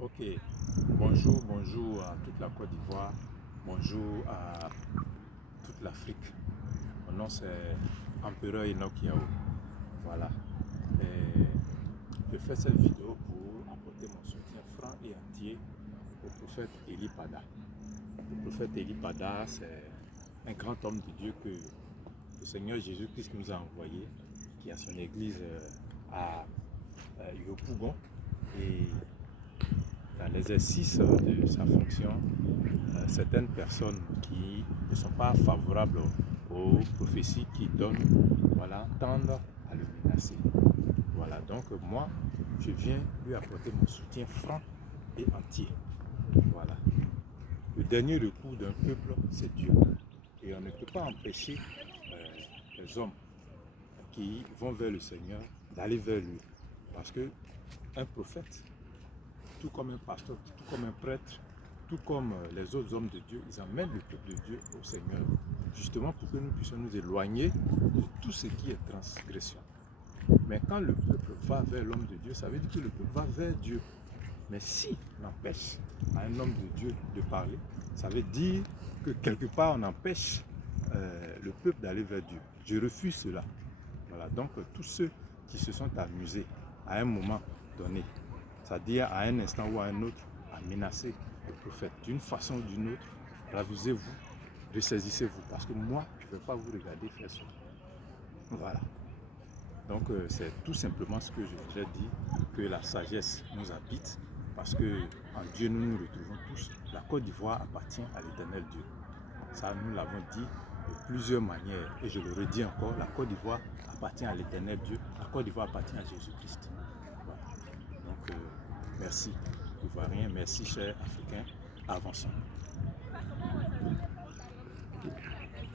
Ok, bonjour à toute la Côte d'Ivoire, bonjour à toute l'Afrique. Mon nom c'est Empereur Enoch Yao. Voilà. Et je fais cette vidéo pour apporter mon soutien franc et entier au prophète Eli Pada. Le prophète Eli Pada, c'est un grand homme de Dieu que le Seigneur Jésus-Christ nous a envoyé, qui a son église à Yopougon. Et dans l'exercice de sa fonction, certaines personnes qui ne sont pas favorables aux prophéties qu'il donne, voilà, tendent à le menacer. Voilà, donc moi, je viens lui apporter mon soutien franc et entier. Voilà. Le dernier recours d'un peuple, c'est Dieu. Et on ne peut pas empêcher les hommes qui vont vers le Seigneur d'aller vers lui. Parce que un prophète, tout comme un pasteur, tout comme un prêtre, tout comme les autres hommes de Dieu, ils amènent le peuple de Dieu au Seigneur, justement pour que nous puissions nous éloigner de tout ce qui est transgression. Mais quand le peuple va vers l'homme de Dieu, ça veut dire que le peuple va vers Dieu. Mais si on empêche à un homme de Dieu de parler, ça veut dire que quelque part on empêche le peuple d'aller vers Dieu. Je refuse cela. Voilà, donc tous ceux qui se sont amusés à un moment donné, c'est-à-dire à un instant ou à un autre, à menacer le prophète d'une façon ou d'une autre, ravisez-vous, ressaisissez-vous, parce que moi, je ne vais pas vous regarder faire ça. Voilà. Donc c'est tout simplement ce que je voulais dire, que la sagesse nous habite, parce que en Dieu nous nous retrouvons tous. La Côte d'Ivoire appartient à l'Éternel Dieu. Ça, nous l'avons dit de plusieurs manières, et je le redis encore, la Côte d'Ivoire appartient à l'Éternel Dieu, la Côte d'Ivoire appartient à Jésus-Christ. Voilà. Donc merci Ivoiriens, merci chers Africains, avançons.